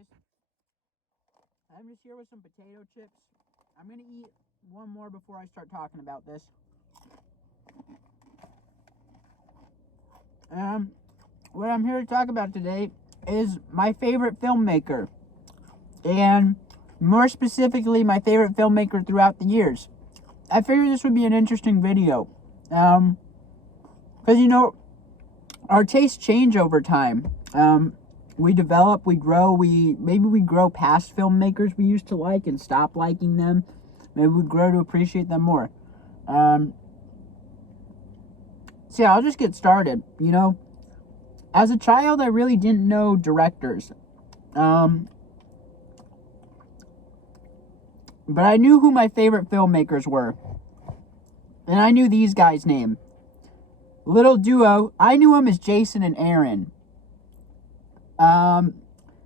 guys. I'm just here with some potato chips. I'm going to eat one more before I start talking about this. What I'm here to talk about today is my favorite filmmaker. And more specifically, my favorite filmmaker throughout the years. I figured this would be an interesting video. Because, our tastes change over time. We develop, we grow, maybe we grow past filmmakers we used to like and stop liking them. Maybe we grow to appreciate them more. So yeah, I'll just get started. As a child, I really didn't know directors. But I knew who my favorite filmmakers were. And I knew these guys' name. Little duo, I knew them as Jason and Aaron.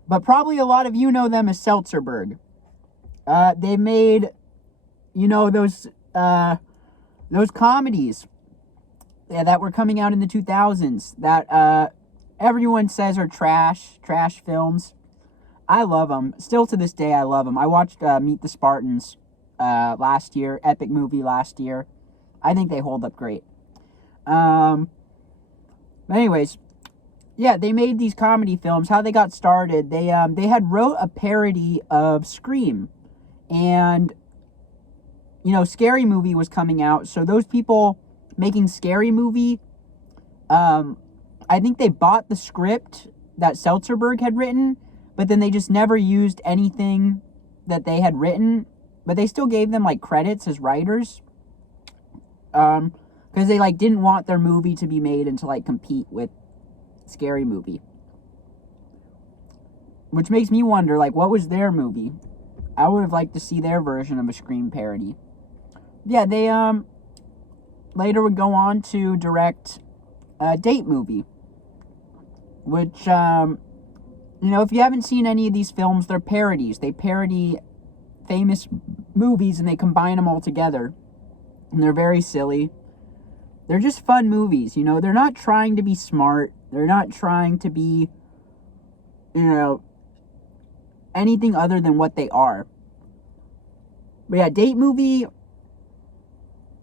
But probably a lot of you know them as Seltzerberg. They made, those comedies that were coming out in the 2000s that everyone says are trash films. I love them. Still to this day, I love them. I watched Meet the Spartans last year, epic movie last year. I think they hold up great. But anyways, yeah, they made these comedy films. How they got started, they had wrote a parody of Scream, and Scary Movie was coming out. So those people making Scary Movie, I think they bought the script that Seltzerberg had written, but then they just never used anything that they had written. But they still gave them like credits as writers, because they didn't want their movie to be made and to compete with Scary Movie. Which makes me wonder, what was their movie? I would have liked to see their version of a Scream parody. Yeah, they later would go on to direct a Date Movie, which if you haven't seen any of these films, they're parodies. They parody famous movies and they combine them all together, and they're very silly. They're just fun movies, They're not trying to be smart. They're not trying to be, anything other than what they are. But yeah, Date Movie,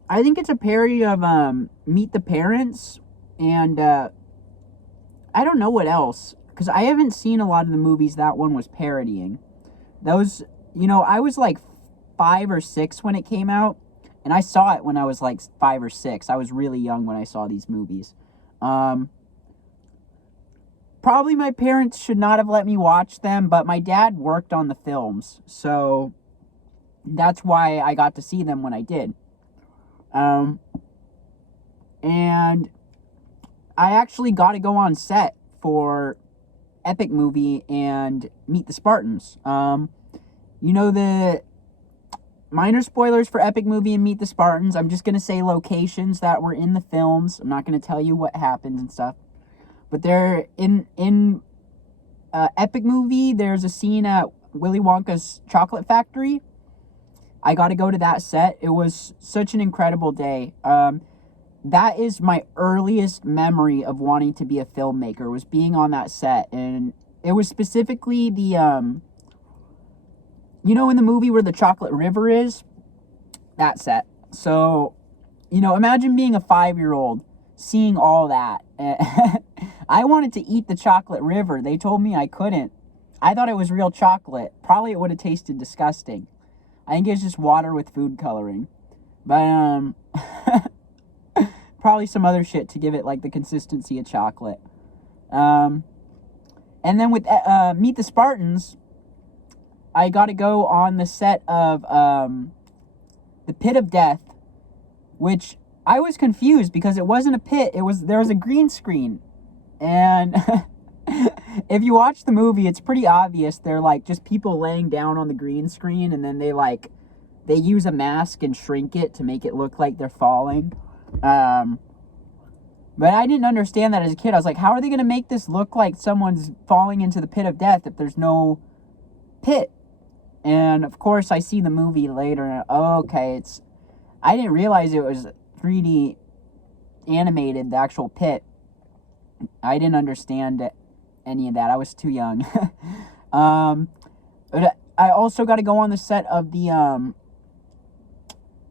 I think it's a parody of Meet the Parents, and I don't know what else, because I haven't seen a lot of the movies that one was parodying. Those, I was 5 or 6 when it came out, and I saw it when I was 5 or 6. I was really young when I saw these movies. Probably my parents should not have let me watch them, but my dad worked on the films, so that's why I got to see them when I did. And I actually got to go on set for Epic Movie and Meet the Spartans. The minor spoilers for Epic Movie and Meet the Spartans. I'm just going to say locations that were in the films. I'm not going to tell you what happens and stuff. But they're in Epic Movie, there's a scene at Willy Wonka's chocolate factory. I got to go to that set. It was such an incredible day. That is my earliest memory of wanting to be a filmmaker, was being on that set. And it was specifically the, in the movie where the chocolate river is, that set. So, imagine being a 5-year-old, seeing all that. I wanted to eat the chocolate river. They told me I couldn't. I thought it was real chocolate. Probably it would have tasted disgusting. I think it's just water with food coloring. But, probably some other shit to give it, the consistency of chocolate. And then with Meet the Spartans, I got to go on the set of The Pit of Death, which I was confused because it wasn't a pit. There was a green screen. And if you watch the movie, it's pretty obvious. They're just people laying down on the green screen, and then they use a mask and shrink it to make it look like they're falling. But I didn't understand that as a kid. I was like, how are they going to make this look like someone's falling into the pit of death if there's no pit? And of course I see the movie later, and okay, I didn't realize it was 3D animated, the actual pit. I didn't understand any of that. I was too young. But I also got to go on the set of the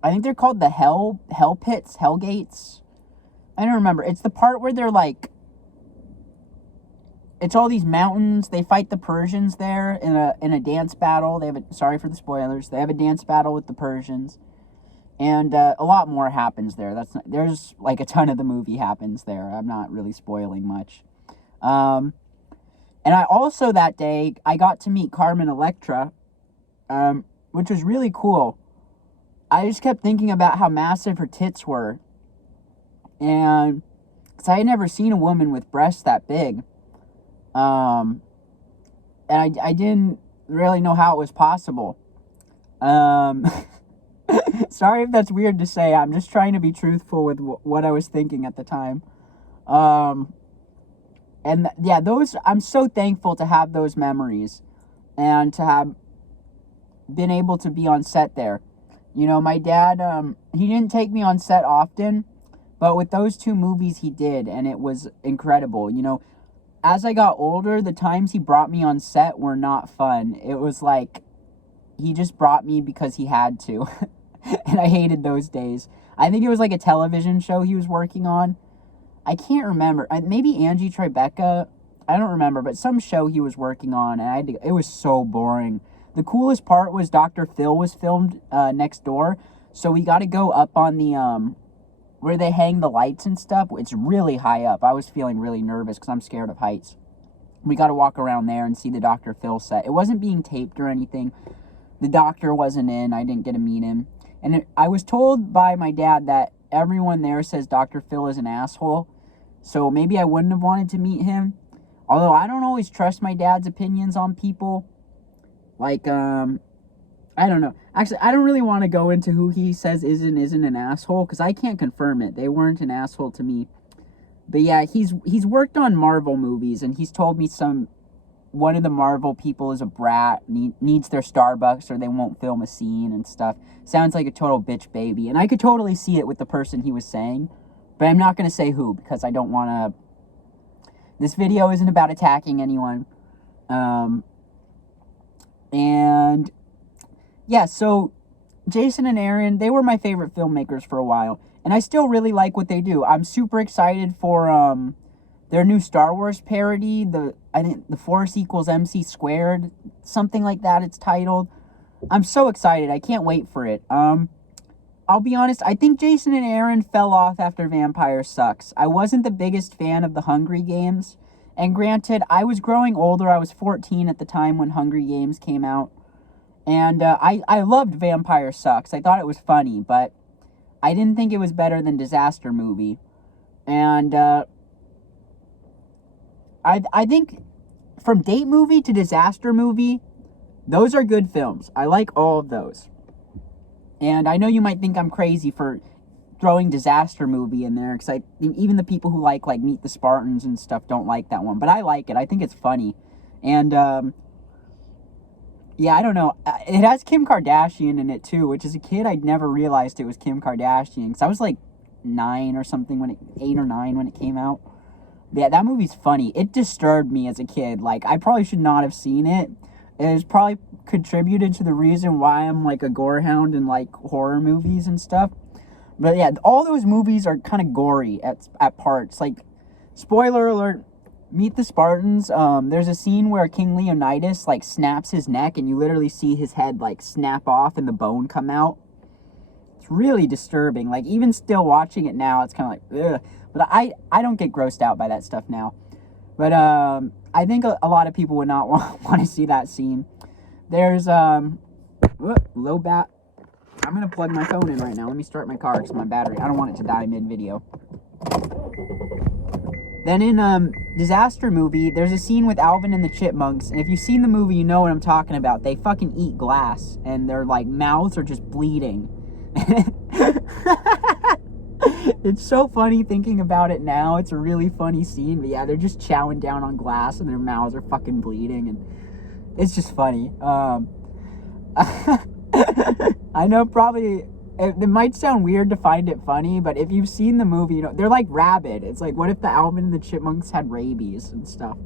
I think they're called the hell pits, hell gates. I don't remember. It's the part where they're like, it's all these mountains. They fight the Persians there in a dance battle. They have sorry for the spoilers. They have a dance battle with the Persians, and a lot more happens there. There's like a ton of the movie happens there. I'm not really spoiling much. And I also that day I got to meet Carmen Electra, which was really cool. I just kept thinking about how massive her tits were. And because I had never seen a woman with breasts that big. And I didn't really know how it was possible. Sorry if that's weird to say. I'm just trying to be truthful with what I was thinking at the time. And yeah, I'm so thankful to have those memories and to have been able to be on set there. You know, my dad, he didn't take me on set often, but with those two movies he did, and it was incredible. You know, as I got older, the times he brought me on set were not fun. It was like, he just brought me because he had to, and I hated those days. I think it was like a television show he was working on. I can't remember. Maybe Angie Tribeca. I don't remember, but some show he was working on, and it was so boring. The coolest part was Dr. Phil was filmed next door, so we got to go up on the where they hang the lights and stuff. It's really high up. I was feeling really nervous because I'm scared of heights. We got to walk around there and see the Dr. Phil set. It wasn't being taped or anything. The doctor wasn't in. I didn't get to meet him. And I was told by my dad that everyone there says Dr. Phil is an asshole, so maybe I wouldn't have wanted to meet him. Although I don't always trust my dad's opinions on people. Like, I don't know. Actually, I don't really want to go into who he says isn't an asshole, because I can't confirm it. They weren't an asshole to me. But yeah, he's worked on Marvel movies, and he's told me one of the Marvel people is a brat, needs their Starbucks, or they won't film a scene and stuff. Sounds like a total bitch baby. And I could totally see it with the person he was saying. But I'm not going to say who, because I don't want to... This video isn't about attacking anyone. And yeah, so Jason and Aaron, they were my favorite filmmakers for a while, and I still really like what they do. I'm super excited for their new Star Wars parody. I think The Force Equals MC Squared, something like that it's titled. I'm so excited. I can't wait for it. I'll be honest, I think Jason and Aaron fell off after Vampire Sucks. I wasn't the biggest fan of the Hungry Games. And granted, I was growing older. I was 14 at the time when Hungry Games came out. And I loved Vampire Sucks. I thought it was funny, but I didn't think it was better than Disaster Movie. And I think from Date Movie to Disaster Movie, those are good films. I like all of those. And I know you might think I'm crazy for throwing Disaster Movie in there, because I think even the people who like Meet the Spartans and stuff don't like that one, but I like it. I think it's funny. And yeah, I don't know, it has Kim Kardashian in it too, which as a kid I never realized it was Kim Kardashian, because I was like 8 or 9 when it came out. Yeah, that movie's funny. It disturbed me as a kid. Like, I probably should not have seen it. It has probably contributed to the reason why I'm like a gorehound in like horror movies and stuff. But yeah, all those movies are kind of gory at parts. Like, spoiler alert, Meet the Spartans, there's a scene where King Leonidas, like, snaps his neck, and you literally see his head, like, snap off and the bone come out. It's really disturbing. Like, even still watching it now, it's kind of like, ugh. But I don't get grossed out by that stuff now. But I think a lot of people would not want to see that scene. There's, low bat. I'm going to plug my phone in right now. Let me start my car because my battery, I don't want it to die mid-video. Then in Disaster Movie, there's a scene with Alvin and the Chipmunks. And if you've seen the movie, you know what I'm talking about. They fucking eat glass. And their, like, mouths are just bleeding. It's so funny thinking about it now. It's a really funny scene. But yeah, they're just chowing down on glass and their mouths are fucking bleeding. And it's just funny. I know probably it might sound weird to find it funny, but if you've seen the movie, you know, they're like rabid. It's like, what if the Alvin and the Chipmunks had rabies and stuff?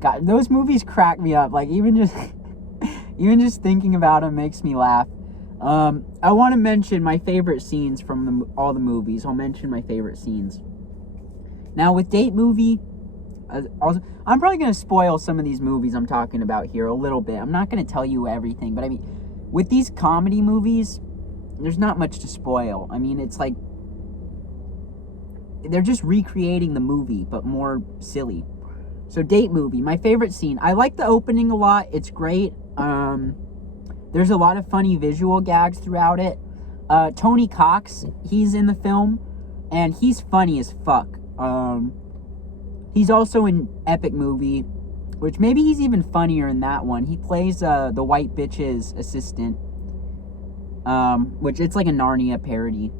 God, those movies crack me up. Like, even just thinking about them makes me laugh. I want to mention my favorite scenes from all the movies. I'll mention my favorite scenes. Now, with Date Movie, I'm probably going to spoil some of these movies I'm talking about here a little bit. I'm not going to tell you everything, but I mean, with these comedy movies, there's not much to spoil. I mean, it's like they're just recreating the movie, but more silly. So, Date Movie, my favorite scene. I like the opening a lot. It's great. There's a lot of funny visual gags throughout it. Tony Cox, he's in the film, and he's funny as fuck. He's also in Epic Movie, which maybe he's even funnier in that one. He plays the white bitch's assistant, which it's like a Narnia parody.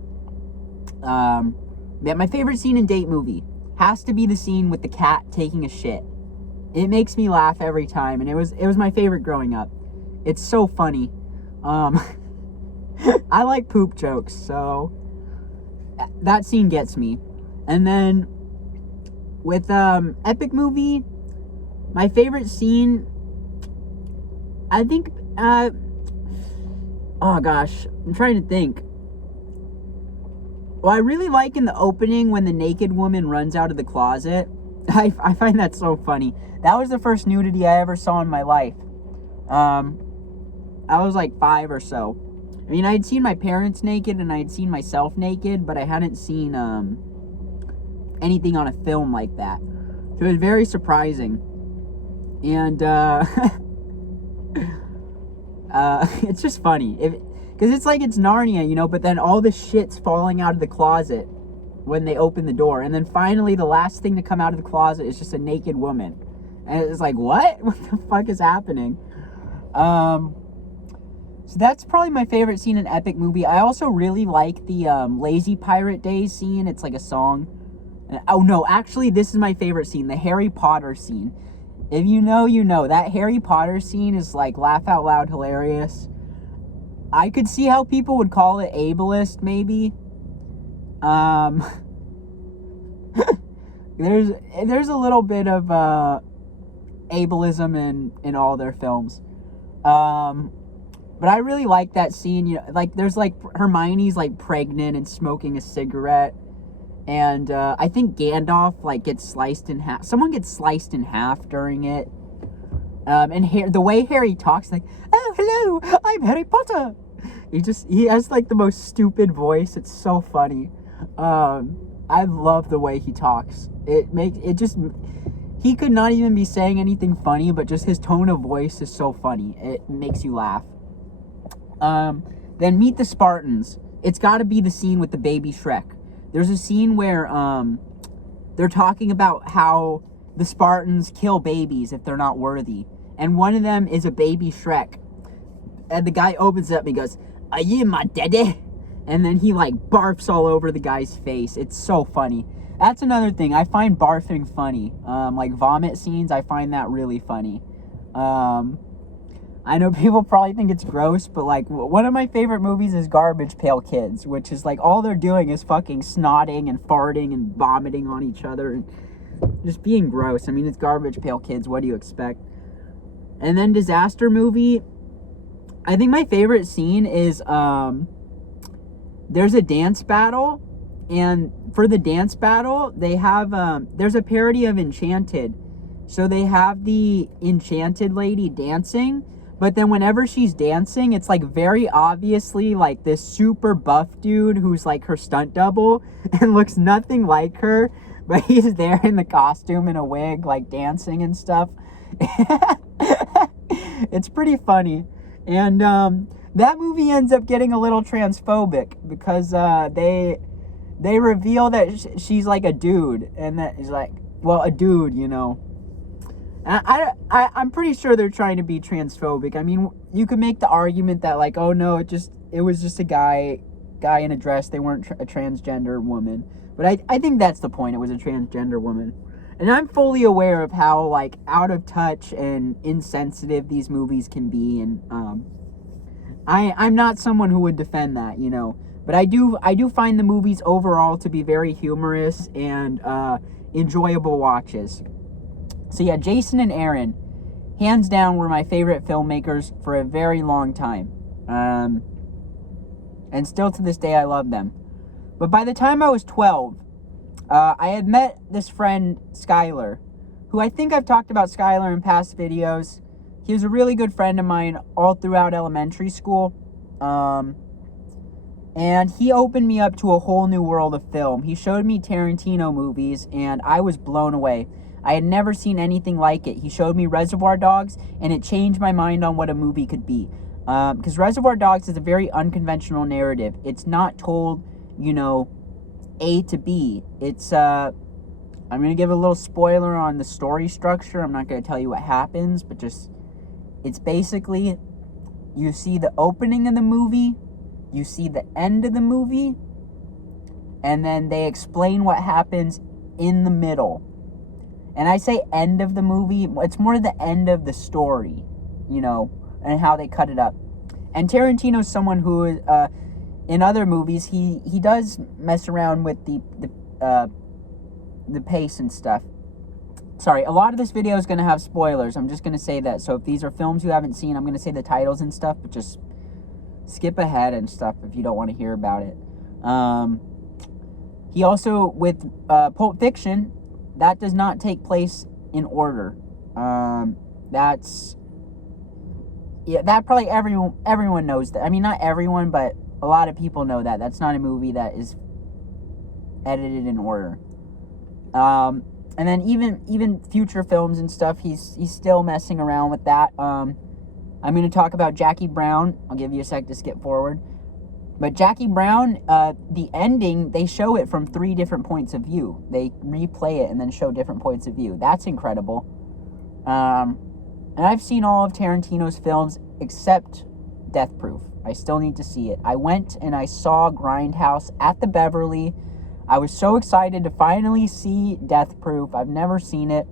Yeah, my favorite scene in Date Movie has to be the scene with the cat taking a shit. It makes me laugh every time, and it was my favorite growing up. It's so funny. I like poop jokes, so that scene gets me. And then with Epic Movie, my favorite scene, I think, oh gosh, I'm trying to think. Well, I really like in the opening when the naked woman runs out of the closet. I find that so funny. That was the first nudity I ever saw in my life. I was like 5 or so. I mean, I had seen my parents naked and I had seen myself naked, but I hadn't seen anything on a film like that. So it was very surprising. And it's just funny. Because it's like it's Narnia, you know, but then all the shit's falling out of the closet when they open the door. And then finally, the last thing to come out of the closet is just a naked woman. And it's like, what? What the fuck is happening? So that's probably my favorite scene in Epic Movie. I also really like the Lazy Pirate Days scene. It's like a song. Oh, no, actually, this is my favorite scene, the Harry Potter scene. If you know, you know. That Harry Potter scene is like laugh out loud hilarious. I could see how people would call it ableist, maybe. There's a little bit of ableism in all their films. But I really like that scene. You know, like there's like Hermione's like pregnant and smoking a cigarette, and I think Gandalf like gets sliced in half. Someone gets sliced in half during it. And the way Harry talks, like, oh hello, I'm Harry Potter. He has like the most stupid voice. It's so funny. I love the way he talks. He could not even be saying anything funny, but just his tone of voice is so funny. It makes you laugh. Then Meet the Spartans. It's got to be the scene with the baby Shrek. There's a scene where they're talking about how the Spartans kill babies if they're not worthy. And one of them is a baby Shrek. And the guy opens it up and he goes, "Are you my daddy?" And then he like barfs all over the guy's face. It's so funny. That's another thing. I find barfing funny. Like vomit scenes, I find that really funny. I know people probably think it's gross, but like one of my favorite movies is Garbage Pail Kids, which is like all they're doing is fucking snotting and farting and vomiting on each other and just being gross. I mean, it's Garbage Pail Kids. What do you expect? And then Disaster Movie. I think my favorite scene is there's a dance battle, and for the dance battle they have there's a parody of Enchanted. So they have the Enchanted lady dancing, but then whenever she's dancing, it's like very obviously like this super buff dude who's like her stunt double and looks nothing like her, but he's there in the costume and a wig like dancing and stuff. It's pretty funny. And that movie ends up getting a little transphobic because they reveal that she's like a dude, and that is like, well, a dude, you know. I'm pretty sure they're trying to be transphobic. I mean, you could make the argument that like, oh no, it was just a guy in a dress. They weren't a transgender woman. But I think that's the point. It was a transgender woman. And I'm fully aware of how like out of touch and insensitive these movies can be, and I'm not someone who would defend that, you know. But I do find the movies overall to be very humorous and enjoyable watches. So yeah, Jason and Aaron, hands down, were my favorite filmmakers for a very long time. And still to this day, I love them. But by the time I was 12, I had met this friend, Skylar, who I think I've talked about Skylar in past videos. He was a really good friend of mine all throughout elementary school. And he opened me up to a whole new world of film. He showed me Tarantino movies, and I was blown away. I had never seen anything like it. He showed me Reservoir Dogs, and it changed my mind on what a movie could be. Because Reservoir Dogs is a very unconventional narrative. It's not told, A to B. It's, I'm going to give a little spoiler on the story structure. I'm not going to tell you what happens, but it's basically, you see the opening of the movie, you see the end of the movie, and then they explain what happens in the middle. And I say end of the movie, it's more the end of the story, and how they cut it up. And Tarantino's someone who, in other movies, he does mess around with the pace and stuff. Sorry, a lot of this video is going to have spoilers. I'm just going to say that. So if these are films you haven't seen, I'm going to say the titles and stuff, but just skip ahead and stuff if you don't want to hear about it. He also, with Pulp Fiction, that does not take place in order. That probably everyone knows that. I mean, not everyone, but a lot of people know that. That's not a movie that is edited in order. And then even future films and stuff, he's still messing around with that. I'm going to talk about Jackie Brown. I'll give you a sec to skip forward. But Jackie Brown, the ending, they show it from 3 different points of view. They replay it and then show different points of view. That's incredible. And I've seen all of Tarantino's films except Death Proof. I still need to see it. I went and I saw Grindhouse at the Beverly. I was so excited to finally see Death Proof. I've never seen it.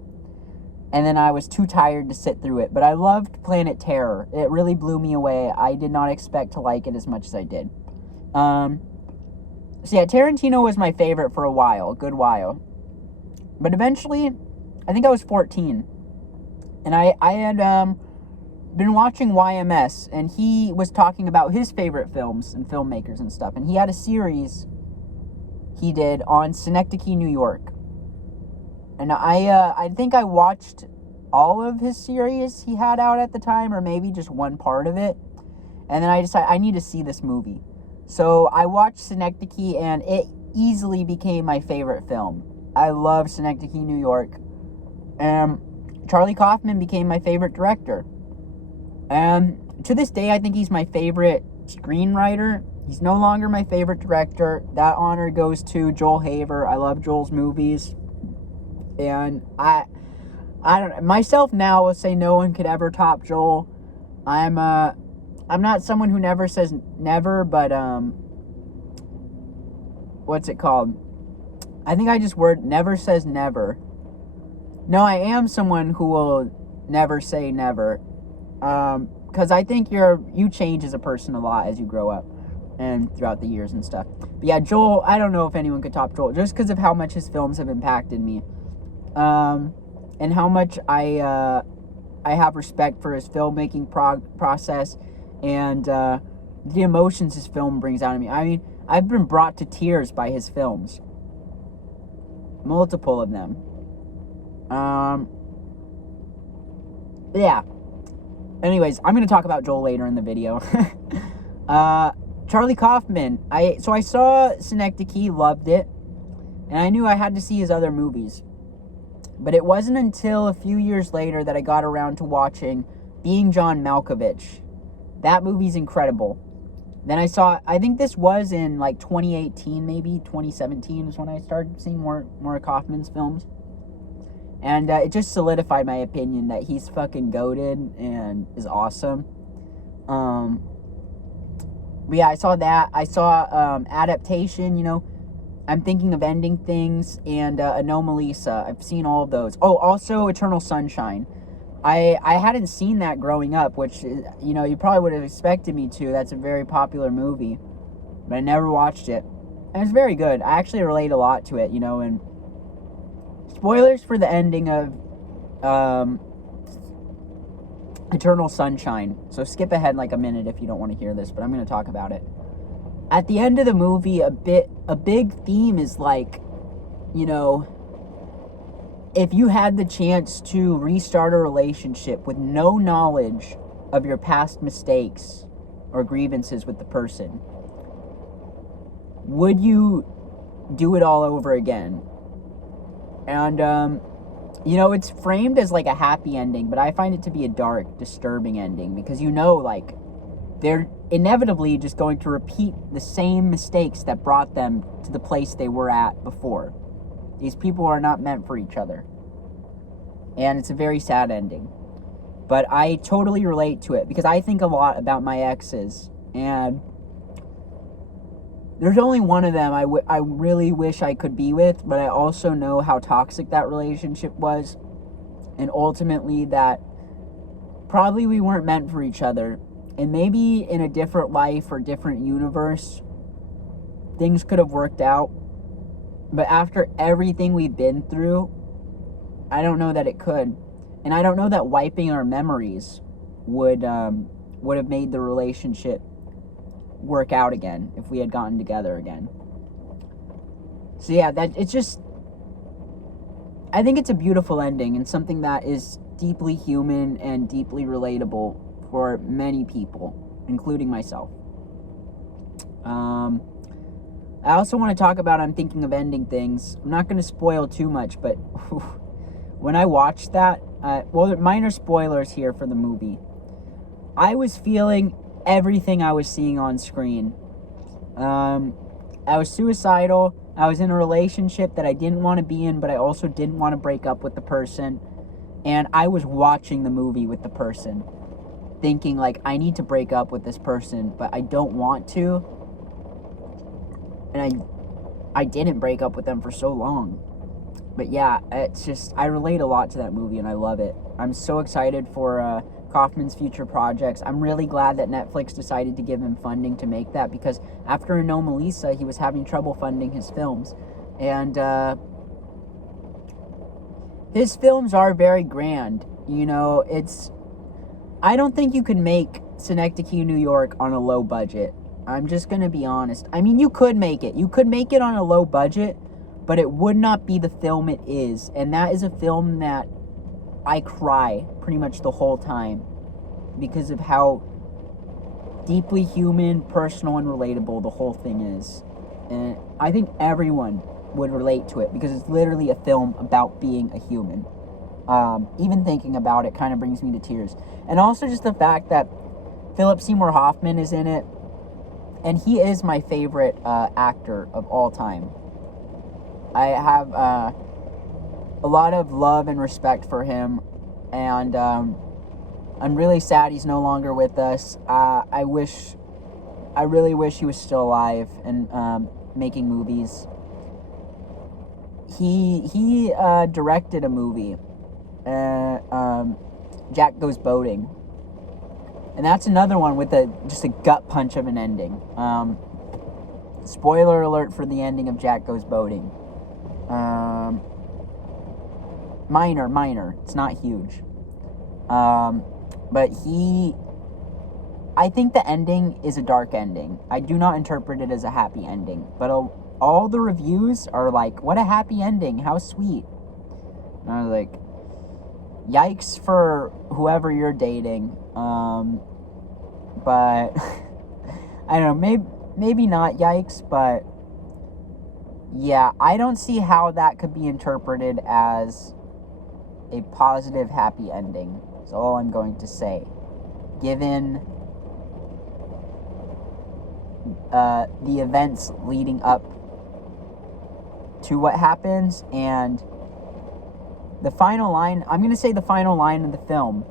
And then I was too tired to sit through it. But I loved Planet Terror. It really blew me away. I did not expect to like it as much as I did. So yeah, Tarantino was my favorite for a good while. But eventually, I think I was 14. And I had been watching YMS. And he was talking about his favorite films and filmmakers and stuff. And he had a series he did on Synecdoche, New York. And I think I watched all of his series he had out at the time, or maybe just one part of it. And then I decided I need to see this movie. So I watched Synecdoche, and it easily became my favorite film. I love Synecdoche, New York. Charlie Kaufman became my favorite director. And to this day, I think he's my favorite screenwriter. He's no longer my favorite director. That honor goes to Joel Haver. I love Joel's movies. And I don't myself now will say no one could ever top Joel. I'm not someone who never says never, but what's it called? I think I just never says never. No, I am someone who will never say never. Because I think you change as a person a lot as you grow up and throughout the years and stuff. But yeah, Joel, I don't know if anyone could top Joel just because of how much his films have impacted me. And how much I have respect for his filmmaking process and the emotions his film brings out of me. I mean, I've been brought to tears by his films. Multiple of them. Yeah. Anyways, I'm going to talk about Joel later in the video. Charlie Kaufman. I saw Synecdoche, loved it, and I knew I had to see his other movies. But it wasn't until a few years later that I got around to watching Being John Malkovich. That movie's incredible. Then I think this was in like 2018, maybe 2017 was when I started seeing more of Kaufman's films. And it just solidified my opinion that he's fucking goated and is awesome. But yeah, I saw that. I saw Adaptation, I'm Thinking of Ending Things, and Anomalisa. I've seen all of those. Oh, also Eternal Sunshine. I hadn't seen that growing up, which, you probably would have expected me to. That's a very popular movie. But I never watched it. And it's very good. I actually relate a lot to it, and spoilers for the ending of Eternal Sunshine. So skip ahead like a minute if you don't want to hear this, but I'm going to talk about it. At the end of the movie, a big theme is like, you know, if you had the chance to restart a relationship with no knowledge of your past mistakes or grievances with the person, would you do it all over again? And, you know, it's framed as like a happy ending, but I find it to be a dark, disturbing ending because, you know, like, they're inevitably just going to repeat the same mistakes that brought them to the place they were at before. These people are not meant for each other. And it's a very sad ending. But I totally relate to it because I think a lot about my exes. And there's only one of them I really wish I could be with, but I also know how toxic that relationship was. And ultimately that probably we weren't meant for each other. And maybe in a different life or different universe, things could have worked out. But after everything we've been through, I don't know that it could. And I don't know that wiping our memories would have made the relationship work out again if we had gotten together again. So yeah, it's just, I think it's a beautiful ending and something that is deeply human and deeply relatable for many people, including myself. I also want to talk about I'm thinking of ending things. I'm not going to spoil too much, but when I watched that, well, minor spoilers here for the movie. I was feeling everything I was seeing on screen. I was suicidal. I was in a relationship that I didn't want to be in, but I also didn't want to break up with the person. And I was watching the movie with the person, thinking like, I need to break up with this person, but I don't want to. And I didn't break up with them for so long. But yeah, it's just, I relate a lot to that movie and I love it. I'm so excited for Kaufman's future projects. I'm really glad that Netflix decided to give him funding to make that, because after Anomalisa, he was having trouble funding his films. And his films are very grand. You know, I don't think you could make Synecdoche, New York on a low budget. I'm just going to be honest. I mean, you could make it. You could make it on a low budget, but it would not be the film it is. And that is a film that I cry pretty much the whole time because of how deeply human, personal, and relatable the whole thing is. And I think everyone would relate to it because it's literally a film about being a human. Even thinking about it kind of brings me to tears. And also just the fact that Philip Seymour Hoffman is in it. And he is my favorite actor of all time. I have a lot of love and respect for him. And I'm really sad he's no longer with us. I really wish he was still alive and making movies. He directed a movie, Jack Goes Boating. And that's another one with just a gut punch of an ending. Spoiler alert for the ending of Jack Goes Boating. Minor. It's not huge. But I think the ending is a dark ending. I do not interpret it as a happy ending. But all the reviews are like, what a happy ending. How sweet. And I was like, yikes for whoever you're dating. But I don't know, maybe not yikes, but yeah, I don't see how that could be interpreted as a positive, happy ending. That's all I'm going to say. Given the events leading up to what happens and the final line, I'm going to say the final line of the film.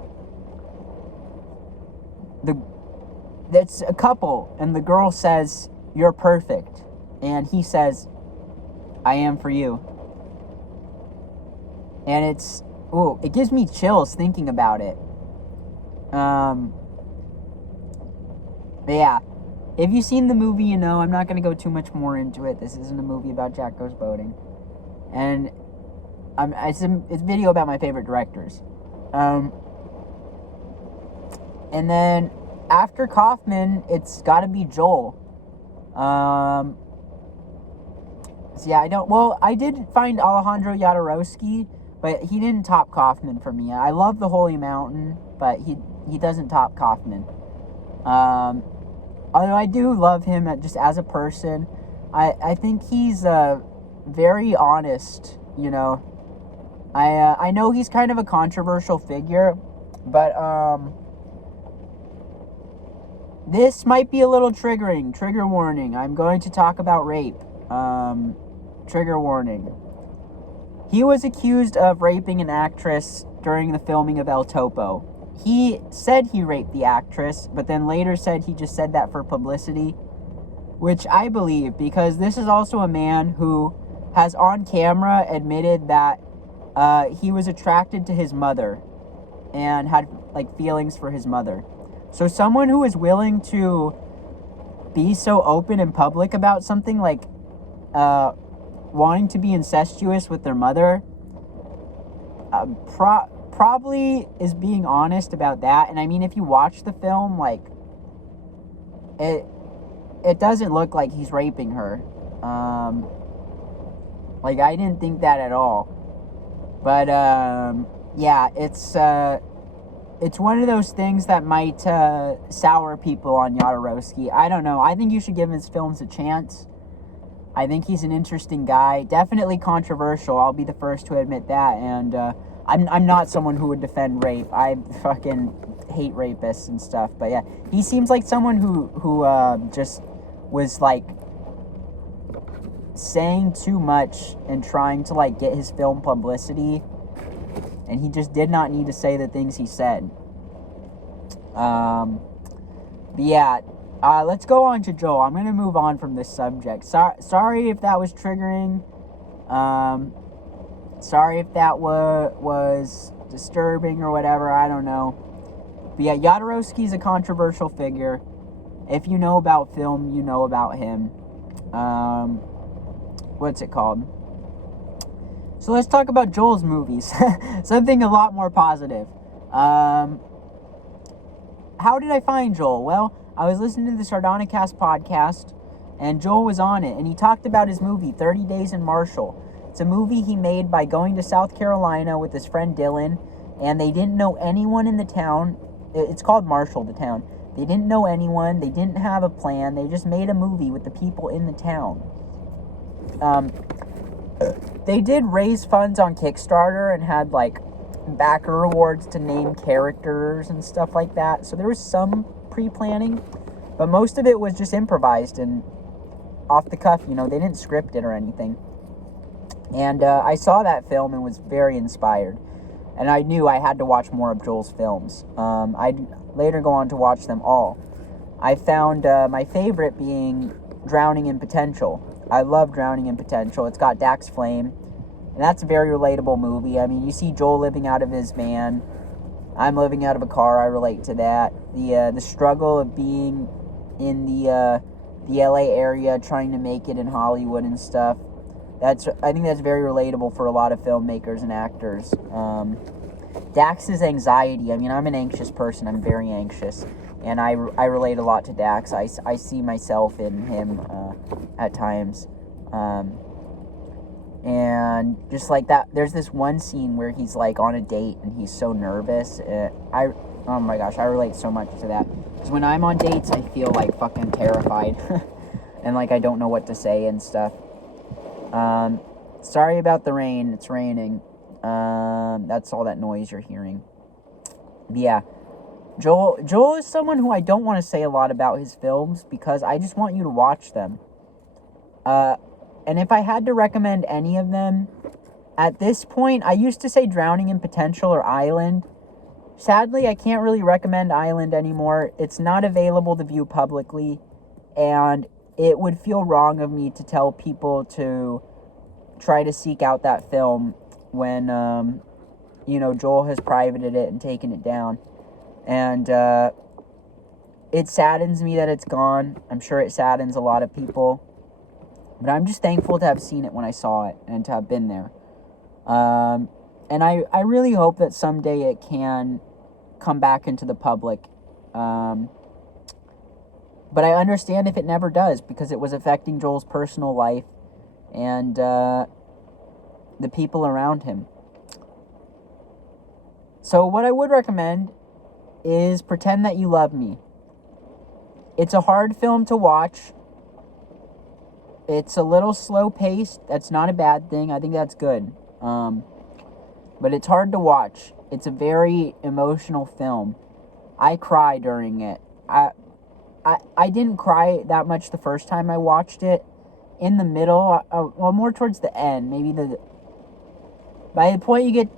That's a couple, and the girl says, "You're perfect," and he says, "I am for you." And it gives me chills thinking about it. But yeah, if you've seen the movie, you know, I'm not going to go too much more into it. This isn't a movie about Jack Goes Boating. And It's a video about my favorite directors. And then after Kaufman, it's got to be Joel. So yeah, I did find Alejandro Jodorosky, but he didn't top Kaufman for me. I love The Holy Mountain, but he doesn't top Kaufman. Although I do love him just as a person. I think he's very honest, you know. I know he's kind of a controversial figure, but this might be a little triggering. Trigger warning. I'm going to talk about rape. Trigger warning. He was accused of raping an actress during the filming of El Topo. He said he raped the actress, but then later said he just said that for publicity, which I believe, because this is also a man who has on camera admitted that he was attracted to his mother and had like feelings for his mother. So someone who is willing to be so open and public about something like wanting to be incestuous with their mother probably is being honest about that. And I mean, if you watch the film, like it doesn't look like he's raping her. Like I didn't think that at all. But yeah, it's one of those things that might sour people on Jodorowsky. I don't know. I think you should give his films a chance. I think he's an interesting guy. Definitely controversial. I'll be the first to admit that. And I'm not someone who would defend rape. I fucking hate rapists and stuff. But yeah, he seems like someone who just was like saying too much and trying to like get his film publicity. And he just did not need to say the things he said. But yeah, let's go on to Joel. I'm going to move on from this subject. Sorry if that was triggering. Sorry if that was disturbing or whatever. I don't know. But yeah, Jodorowsky's a controversial figure. If you know about film, you know about him. What's it called? So let's talk about Joel's movies. Something a lot more positive. How did I find Joel? Well, I was listening to the Sardonicast podcast, and Joel was on it, and he talked about his movie, 30 Days in Marshall. It's a movie he made by going to South Carolina with his friend Dylan, and they didn't know anyone in the town. It's called Marshall, the town. They didn't know anyone. They didn't have a plan. They just made a movie with the people in the town. They did raise funds on Kickstarter and had, like, backer rewards to name characters and stuff like that. So there was some pre-planning, but most of it was just improvised and off the cuff. You know, they didn't script it or anything. And I saw that film and was very inspired. And I knew I had to watch more of Joel's films. I'd later go on to watch them all. I found my favorite being Drowning in Potential. I love Drowning in Potential. It's got Dax Flame, and that's a very relatable movie. I mean, you see Joel living out of his van. I'm living out of a car. I relate to that. The struggle of being in the LA area, trying to make it in Hollywood and stuff. I think that's very relatable for a lot of filmmakers and actors. Dax's anxiety. I mean, I'm an anxious person. I'm very anxious. And I relate a lot to Dax. I see myself in him at times. And just like that, there's this one scene where he's like on a date and he's so nervous. Oh my gosh, I relate so much to that. Because when I'm on dates, I feel like fucking terrified. And like I don't know what to say and stuff. Sorry about the rain. It's raining. That's all that noise you're hearing. But yeah. Joel is someone who I don't want to say a lot about his films because I just want you to watch them. And if I had to recommend any of them, at this point, I used to say Drowning in Potential or Island. Sadly, I can't really recommend Island anymore. It's not available to view publicly, and it would feel wrong of me to tell people to try to seek out that film when, Joel has privated it and taken it down. And it saddens me that it's gone. I'm sure it saddens a lot of people. But I'm just thankful to have seen it when I saw it and to have been there. And I really hope that someday it can come back into the public. But I understand if it never does, because it was affecting Joel's personal life and the people around him. So what I would recommend is Pretend That You Love Me. It's a hard film to watch. It's a little slow-paced. That's not a bad thing. I think that's good. But it's hard to watch. It's a very emotional film. I cry during it. I didn't cry that much the first time I watched it. In the middle, well, more towards the end. By the point you get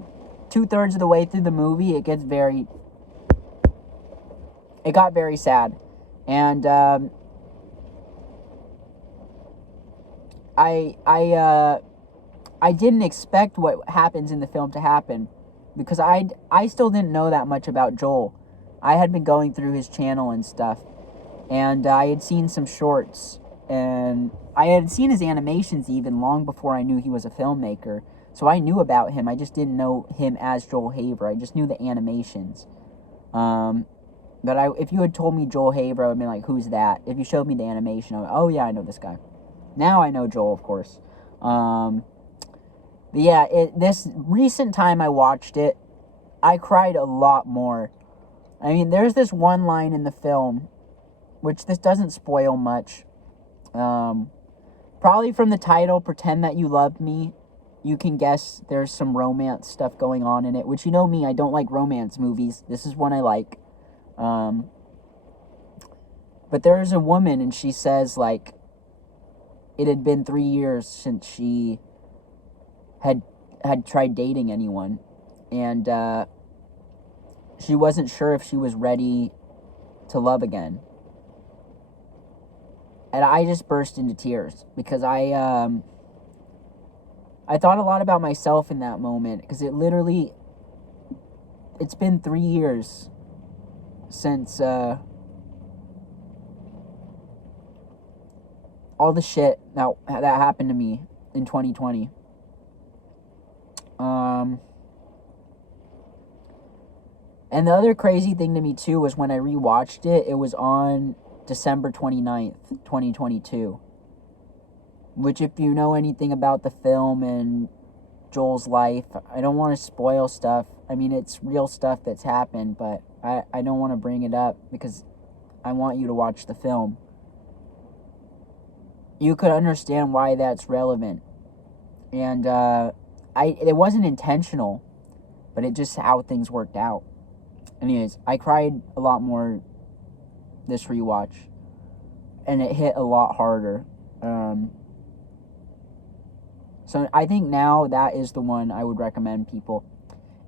2/3 of the way through the movie, it got very sad. And I didn't expect what happens in the film to happen, because I still didn't know that much about Joel. I had been going through his channel and stuff, and I had seen some shorts, and I had seen his animations even long before I knew he was a filmmaker. So I knew about him. I just didn't know him as Joel Haver. I just knew the animations. But if you had told me Joel Haver, I would have been like, who's that? If you showed me the animation, I would, oh yeah, I know this guy. Now I know Joel, of course. But yeah, this recent time I watched it, I cried a lot more. I mean, there's this one line in the film, which this doesn't spoil much. Probably from the title, Pretend That You Love Me, you can guess there's some romance stuff going on in it, which, you know me, I don't like romance movies. This is one I like. But there's a woman, and she says, like, it had been 3 years since she had tried dating anyone, and she wasn't sure if she was ready to love again. And I just burst into tears, because I thought a lot about myself in that moment, because it's been 3 years since all the shit that happened to me in 2020. And the other crazy thing to me too was when I rewatched it, it was on December 29th, 2022. Which, if you know anything about the film and Joel's life, I don't want to spoil stuff. I mean, it's real stuff that's happened, but I don't want to bring it up because I want you to watch the film. You could understand why that's relevant. And it wasn't intentional, but it just how things worked out. Anyways, I cried a lot more this rewatch, and it hit a lot harder. So I think now that is the one I would recommend people.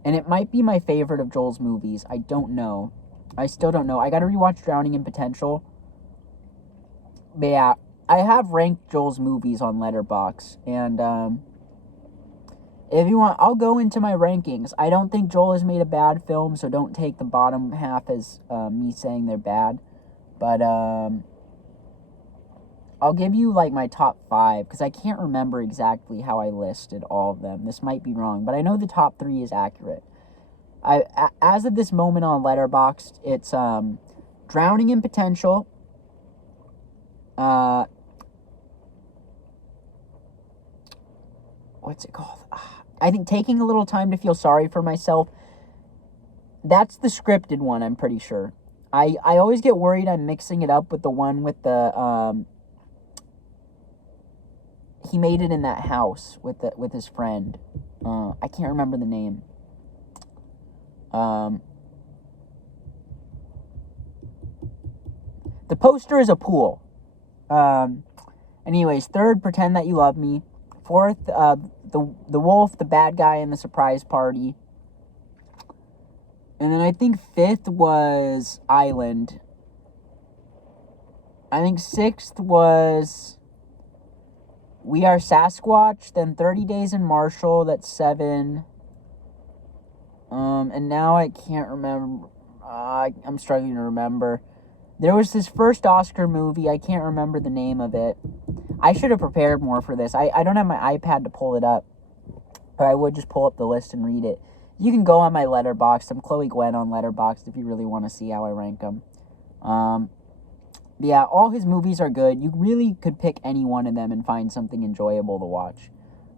And it might be my favorite of Joel's movies. I don't know. I still don't know. I gotta rewatch Drowning in Potential. But yeah, I have ranked Joel's movies on Letterboxd. And if you want, I'll go into my rankings. I don't think Joel has made a bad film, so don't take the bottom half as me saying they're bad. But I'll give you like my top 5, because I can't remember exactly how I listed all of them. This might be wrong, but I know the top 3 is accurate. As of this moment on Letterboxd, it's Drowning in Potential, what's it called? I think Taking a Little Time to Feel Sorry for Myself. That's the scripted one, I'm pretty sure. I always get worried I'm mixing it up with the one with the he made it in that house with his friend. I can't remember the name. The poster is a pool. Anyways, 3rd, Pretend That You Love Me. 4th, the wolf, the bad guy, and the surprise party. And then I think 5th was Island. I think 6th was We Are Sasquatch, then 30 Days in Marshall, that's 7. And now I can't remember. I'm struggling to remember. There was this first Oscar movie, I can't remember the name of it. I should have prepared more for this. I don't have my iPad to pull it up. but I would just pull up the list and read it. You can go on my Letterboxd. I'm Chloe Gwen on Letterboxd if you really want to see how I rank them. Yeah, all his movies are good. You really could pick any one of them and find something enjoyable to watch.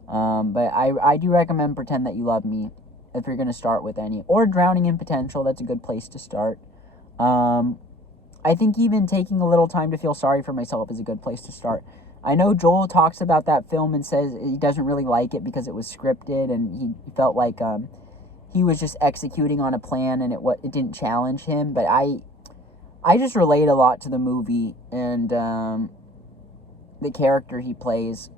But I do recommend Pretend That You Love Me if you're going to start with any. Or Drowning in Potential, that's a good place to start. I think even taking a little time to feel sorry for myself is a good place to start. I know Joel talks about that film and says he doesn't really like it because it was scripted and he felt like he was just executing on a plan and it didn't challenge him. But I just relate a lot to the movie and the character he plays.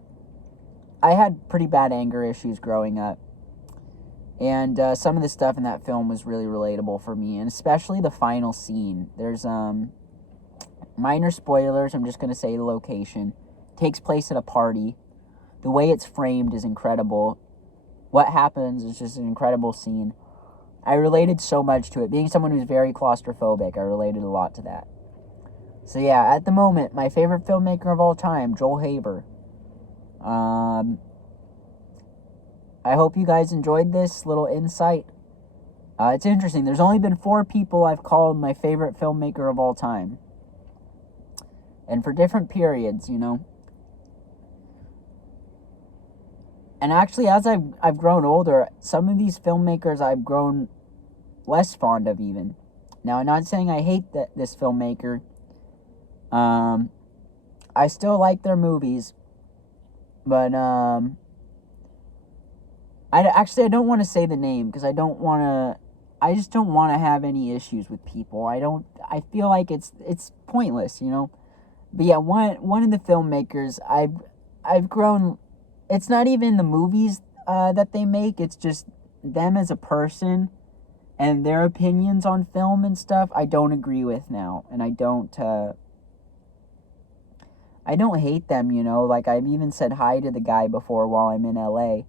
I had pretty bad anger issues growing up. And some of the stuff in that film was really relatable for me. And especially the final scene. There's minor spoilers. I'm just going to say the location. It takes place at a party. The way it's framed is incredible. What happens is just an incredible scene. I related so much to it. Being someone who's very claustrophobic, I related a lot to that. So yeah, at the moment, my favorite filmmaker of all time, Joel Haver. I hope you guys enjoyed this little insight. It's interesting. There's only been 4 people I've called my favorite filmmaker of all time. And for different periods, you know. And actually, as I've grown older, some of these filmmakers I've grown less fond of even. Now, I'm not saying I hate this filmmaker. I still like their movies. But, I don't want to say the name because I just don't want to have any issues with people. I feel like it's pointless, you know. But yeah, one of the filmmakers I've grown. It's not even the movies that they make. It's just them as a person and their opinions on film and stuff. I don't agree with now, and I don't hate them, you know. Like I've even said hi to the guy before while I'm in LA.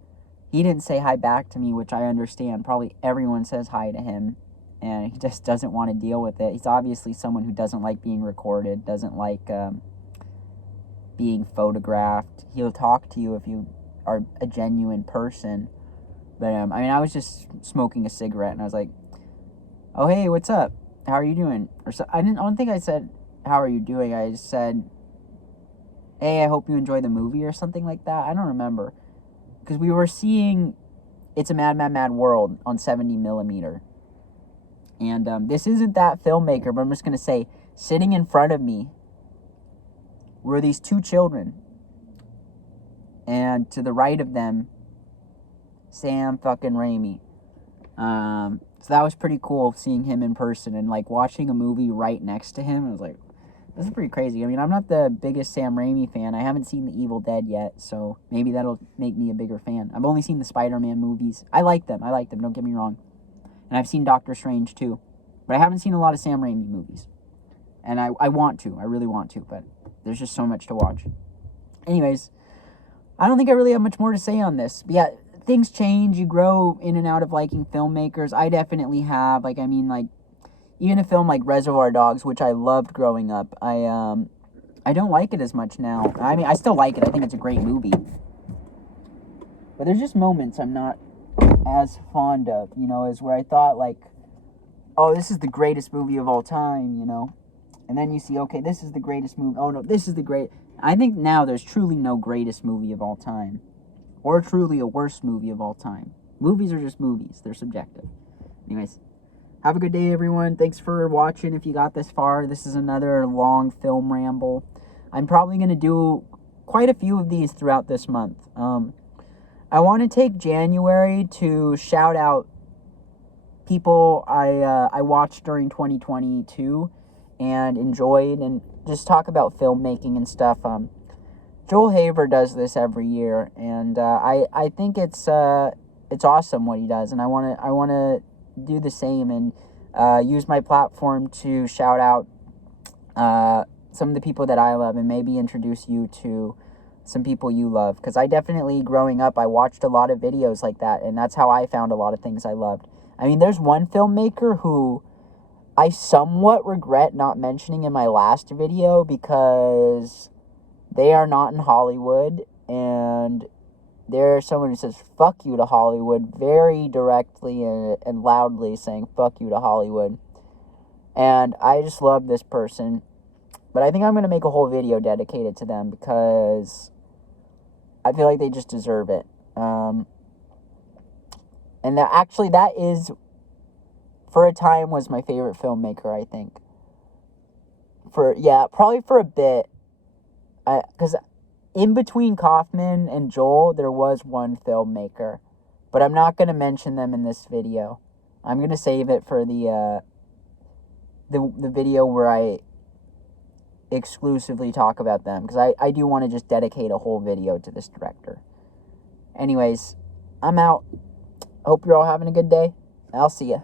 He didn't say hi back to me, which I understand. Probably everyone says hi to him, and he just doesn't want to deal with it. He's obviously someone who doesn't like being recorded, doesn't like being photographed. He'll talk to you if you are a genuine person. But, I was just smoking a cigarette, and I was like, oh, hey, what's up? How are you doing? I don't think I said, how are you doing? I just said, hey, I hope you enjoy the movie or something like that. I don't remember. Because we were seeing It's a Mad, Mad, Mad World on 70 millimeter. And this isn't that filmmaker, but I'm just going to say, sitting in front of me were these 2 children. And to the right of them, Sam fucking Raimi. So that was pretty cool seeing him in person and like watching a movie right next to him. I was like, this is pretty crazy. I mean, I'm not the biggest Sam Raimi fan. I haven't seen The Evil Dead yet, so maybe that'll make me a bigger fan. I've only seen the Spider-Man movies. I like them, don't get me wrong. And I've seen Doctor Strange too. But I haven't seen a lot of Sam Raimi movies. And I want to. I really want to, but there's just so much to watch. Anyways, I don't think I really have much more to say on this. But yeah, things change. You grow in and out of liking filmmakers. I definitely have. Even a film like Reservoir Dogs, which I loved growing up, I don't like it as much now. I mean, I still like it. I think it's a great movie. But there's just moments I'm not as fond of, you know, as where I thought, like, oh, this is the greatest movie of all time, you know. And then you see, okay, this is the greatest movie. Oh, no, this is the great. I think now there's truly no greatest movie of all time. Or truly a worst movie of all time. Movies are just movies. They're subjective. Anyways. Have a good day, everyone. Thanks for watching if you got this far. This is another long film ramble. I'm probably going to do quite a few of these throughout this month. I want to take January to shout out people I watched during 2022 and enjoyed and just talk about filmmaking and stuff. Joel Haver does this every year, and I think it's awesome what he does, and I want to do the same and use my platform to shout out some of the people that I love and maybe introduce you to some people you love. Because I definitely, growing up, I watched a lot of videos like that, and that's how I found a lot of things I loved. I mean, there's one filmmaker who I somewhat regret not mentioning in my last video because they are not in Hollywood, and They're someone who says fuck you to Hollywood very directly and loudly, saying fuck you to Hollywood. And I just love this person. But I think I'm going to make a whole video dedicated to them because I feel like they just deserve it. And that is, for a time, was my favorite filmmaker, I think. Probably for a bit. Because in between Kaufman and Joel, there was one filmmaker. But I'm not going to mention them in this video. I'm going to save it for the video where I exclusively talk about them. Because I do want to just dedicate a whole video to this director. Anyways, I'm out. Hope you're all having a good day. I'll see ya.